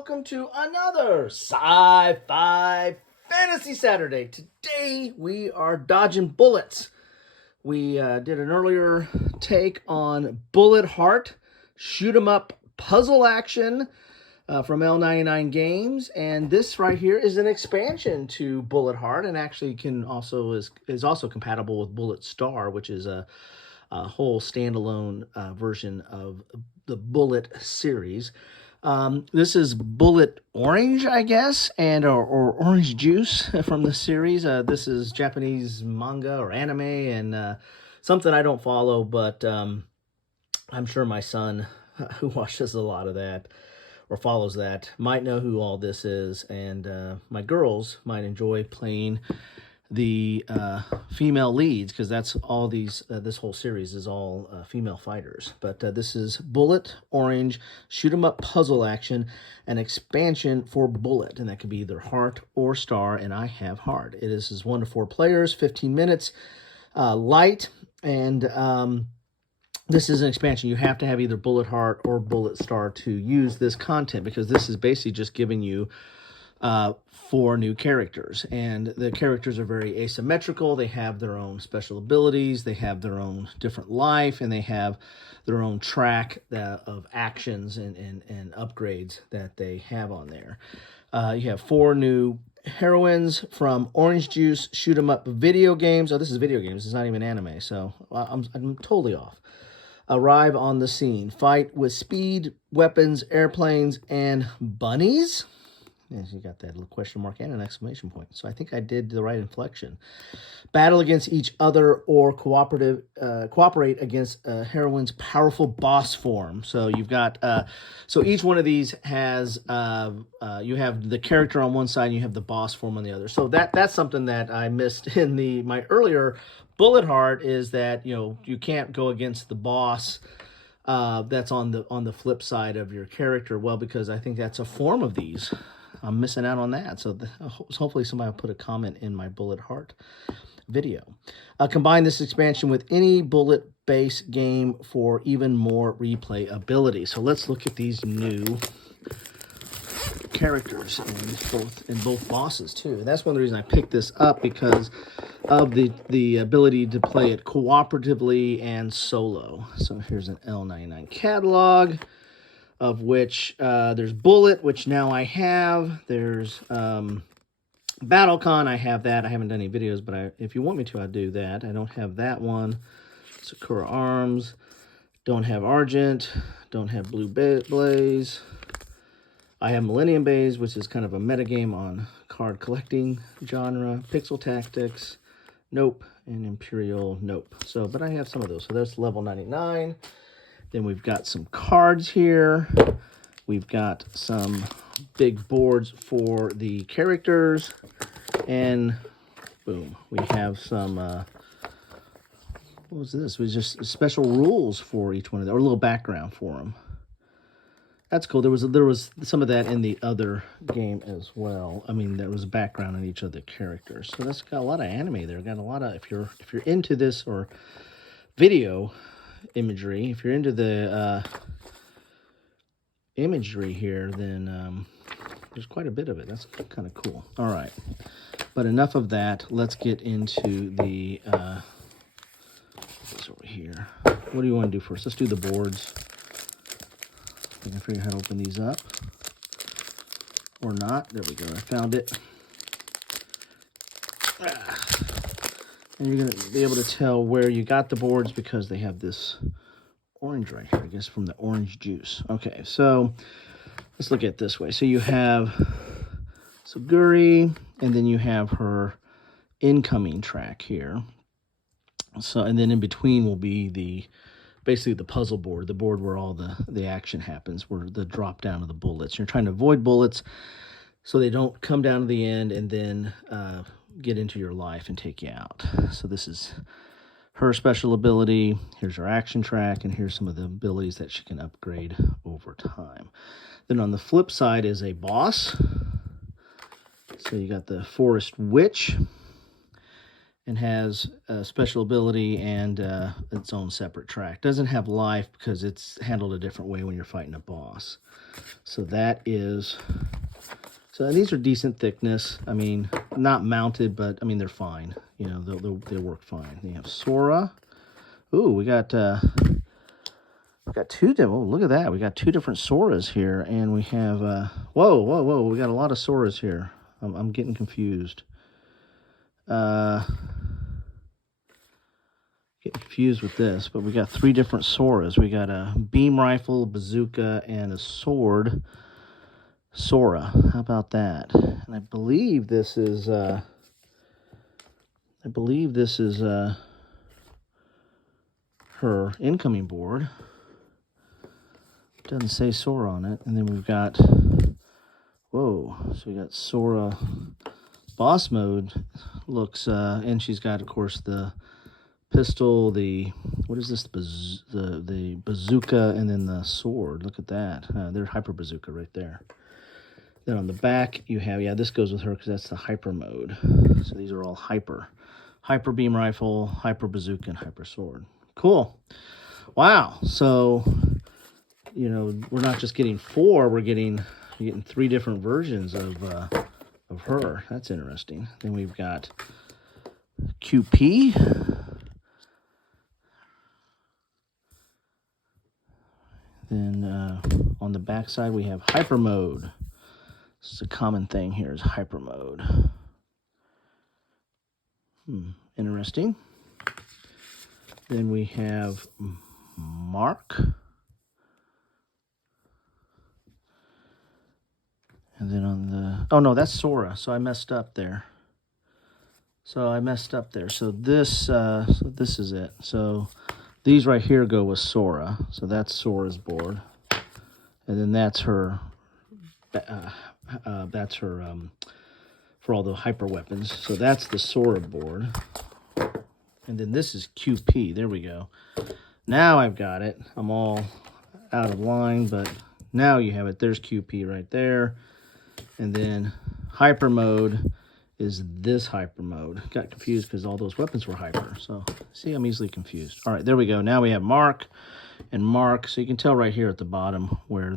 welcome to another Sci-Fi Fantasy Saturday. Today we are dodging bullets. We did an earlier take on Bullet Heart, shoot 'em up puzzle action from L99 Games, and this right here is an expansion to Bullet Heart, and actually is also compatible with Bullet Star, which is a whole standalone version of the Bullet series. This is Bullet Orange, I guess, and or Orange Juice from the series. This is Japanese manga or anime, and something I don't follow, but I'm sure my son, who watches a lot of that or follows that, might know who all this is, and my girls might enjoy playing the female leads, because that's all these this whole series is all female fighters. But this is Bullet Orange, shoot 'em up puzzle action, an expansion for Bullet, and that could be either Heart or Star, and I have Heart. It is 1 to 4 players, 15 minutes, light, and this is an expansion. You have to have either Bullet Heart or Bullet Star to use this content, because this is basically just giving you 4 new characters, and the characters are very asymmetrical. They have their own special abilities, they have their own different life, and they have their own track of actions and upgrades that they have on there. You have 4 new heroines from Orange Juice shoot 'em up video games. Oh, this is video games, it's not even anime, so I'm totally off. Arrive on the scene, fight with speed, weapons, airplanes, and bunnies. Yes, you got that little question mark and an exclamation point. So I think I did the right inflection. Battle against each other or cooperate against heroine's powerful boss form. So you've got, so each one of these has, you have the character on one side and you have the boss form on the other. So that's something that I missed in my earlier Bullet Heart, is that, you can't go against the boss that's on the flip side of your character. Well, because I think that's a form of these. I'm missing out on that. So hopefully somebody will put a comment in my Bullet Heart video. Combine this expansion with any bullet-based game for even more replayability. So let's look at these new characters in both bosses too. And that's one of the reasons I picked this up, because of the ability to play it cooperatively and solo. So here's an L99 catalog, of which there's Bullet, which now I have. There's BattleCon, I have that. I haven't done any videos, but if you want me to, I'll do that. I don't have that one. Sakura Arms. Don't have Argent. Don't have Blue Blaze. I have Millennium Bays, which is kind of a metagame on card collecting genre. Pixel Tactics. Nope. And Imperial. Nope. So, but I have some of those. So that's level 99. Then we've got some cards here. We've got some big boards for the characters. And boom, we have some, what was this? It was just special rules for each one of them, or a little background for them. That's cool. There was some of that in the other game as well. I mean, there was a background on each of the characters. So that's got a lot of anime there. Got a lot of, if you're into this or video imagery, if you're into the imagery here, then there's quite a bit of it. That's kind of cool. All right, but enough of that. Let's get into the what's over here. What do you want to do first? Let's do the boards. I can figure out how to open these up or not. There we go. I found it. And you're going to be able to tell where you got the boards, because they have this orange right here, I guess, from the Orange Juice. Okay, so let's look at it this way. So you have SUGURI, and then you have her incoming track here. So, and then in between will be basically the puzzle board, the board where all the action happens, where the drop down of the bullets. You're trying to avoid bullets so they don't come down to the end and then get into your life and take you out. So this is her special ability. Here's her action track, and here's some of the abilities that she can upgrade over time. Then on the flip side is a boss. So you got the Forest Witch, and has a special ability and its own separate track. Doesn't have life because it's handled a different way when you're fighting a boss. So that is... So these are decent thickness. I mean, not mounted, but I mean, they're fine. You know, they'll work fine. They have Sora. Ooh, we got two different... Oh, look at that. We got two different Soras here. And we have... whoa. We got a lot of Soras here. I'm getting confused. Getting confused with this, but we got three different Soras. We got a beam rifle, bazooka, and a sword. Sora, how about that? And I believe this is her incoming board. Doesn't say Sora on it. And then we've got, whoa, so we got Sora boss mode. Looks, and she's got, of course, the pistol, what is this, the bazooka, and then the sword. Look at that. There's hyper bazooka right there. Then on the back, you have, yeah, this goes with her because that's the hyper mode. So these are all hyper. Hyper beam rifle, hyper bazooka, and hyper sword. Cool. Wow. So, you know, we're not just getting four, we're getting three different versions of her. That's interesting. Then we've got QP. Then on the back side, we have hyper mode. This is a common thing here, is hyper mode. Interesting. Then we have Mark. And then on the... Oh, no, that's Sora. So I messed up there. So this is it. So these right here go with Sora. So that's Sora's board. And then that's her... for all the hyper weapons. So that's the Sora board. And then this is QP. There we go. Now I've got it. I'm all out of line, but now you have it. There's QP right there. And then hyper mode is this hyper mode. Got confused because all those weapons were hyper. So see, I'm easily confused. All right, there we go. Now we have Mark and Mark. So you can tell right here at the bottom where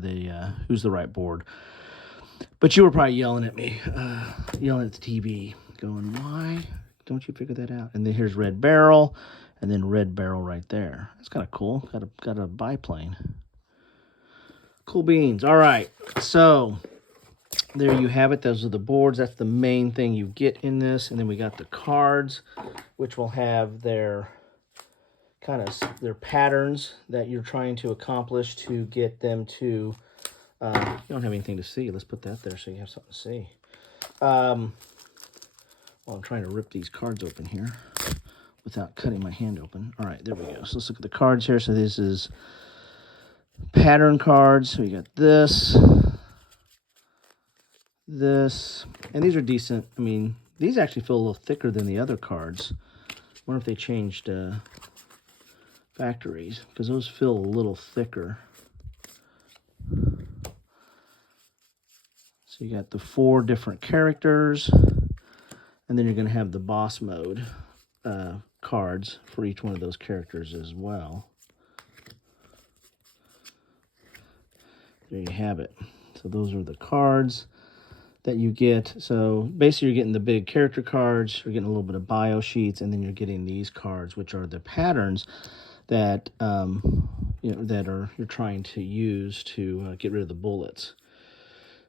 who's the right board. But you were probably yelling at me, yelling at the TV, going, why don't you figure that out? And then here's Red Barrel, and then Red Barrel right there. That's kind of cool. Got a biplane. Cool beans. All right, so there you have it. Those are the boards. That's the main thing you get in this. And then we got the cards, which will have their their patterns that you're trying to accomplish to get them to... you don't have anything to see. Let's put that there so you have something to see. Well, I'm trying to rip these cards open here without cutting my hand open. All right, there we go. So let's look at the cards here. So this is pattern cards. So we got this, and these are decent. I mean, these actually feel a little thicker than the other cards. I wonder if they changed factories, because those feel a little thicker. So you got the 4 different characters, and then you're going to have the boss mode cards for each one of those characters as well. There you have it. So those are the cards that you get. So basically you're getting the big character cards, you're getting a little bit of bio sheets, and then you're getting these cards, which are the patterns that you're trying to use to get rid of the bullets.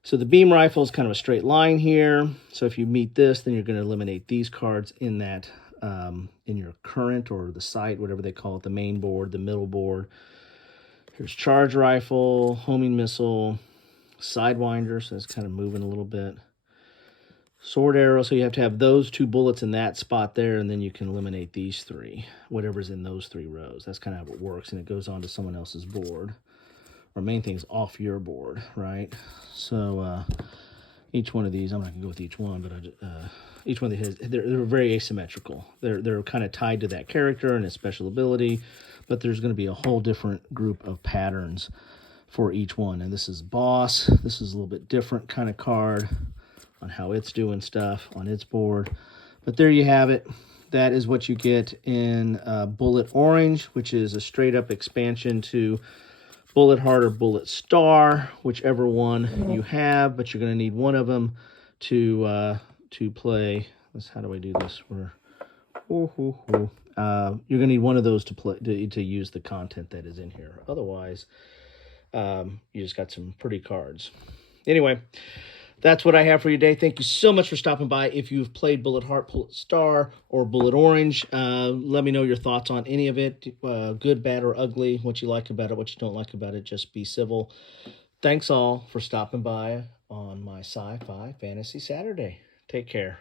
So the beam rifle is kind of a straight line here. So if you meet this, then you're going to eliminate these cards in that in your current or the site, whatever they call it, the main board, the middle board. Here's charge rifle, homing missile, sidewinder, so it's kind of moving a little bit. Sword arrow, so you have to have those 2 bullets in that spot there, and then you can eliminate these 3, whatever's in those 3 rows. That's kind of how it works, and it goes on to someone else's board. Our main thing is off your board, right? So each one of these, I'm not going to go with each one, but each one of these, they're very asymmetrical. They're kind of tied to that character and its special ability, but there's going to be a whole different group of patterns for each one. And this is boss. This is a little bit different kind of card on how it's doing stuff on its board. But there you have it. that is what you get in Bullet Orange, which is a straight-up expansion to Bullet Heart or Bullet Star, whichever one you have. But you're going to need one of them to play. How do I do this? You're going to need one of those to play to use the content that is in here. Otherwise, you just got some pretty cards. Anyway, that's what I have for you today. Thank you so much for stopping by. If you've played Bullet Heart, Bullet Star, or Bullet Orange, let me know your thoughts on any of it, good, bad, or ugly, what you like about it, what you don't like about it. Just be civil. Thanks all for stopping by on my Sci-Fi Fantasy Saturday. Take care.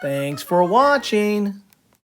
Thanks for watching.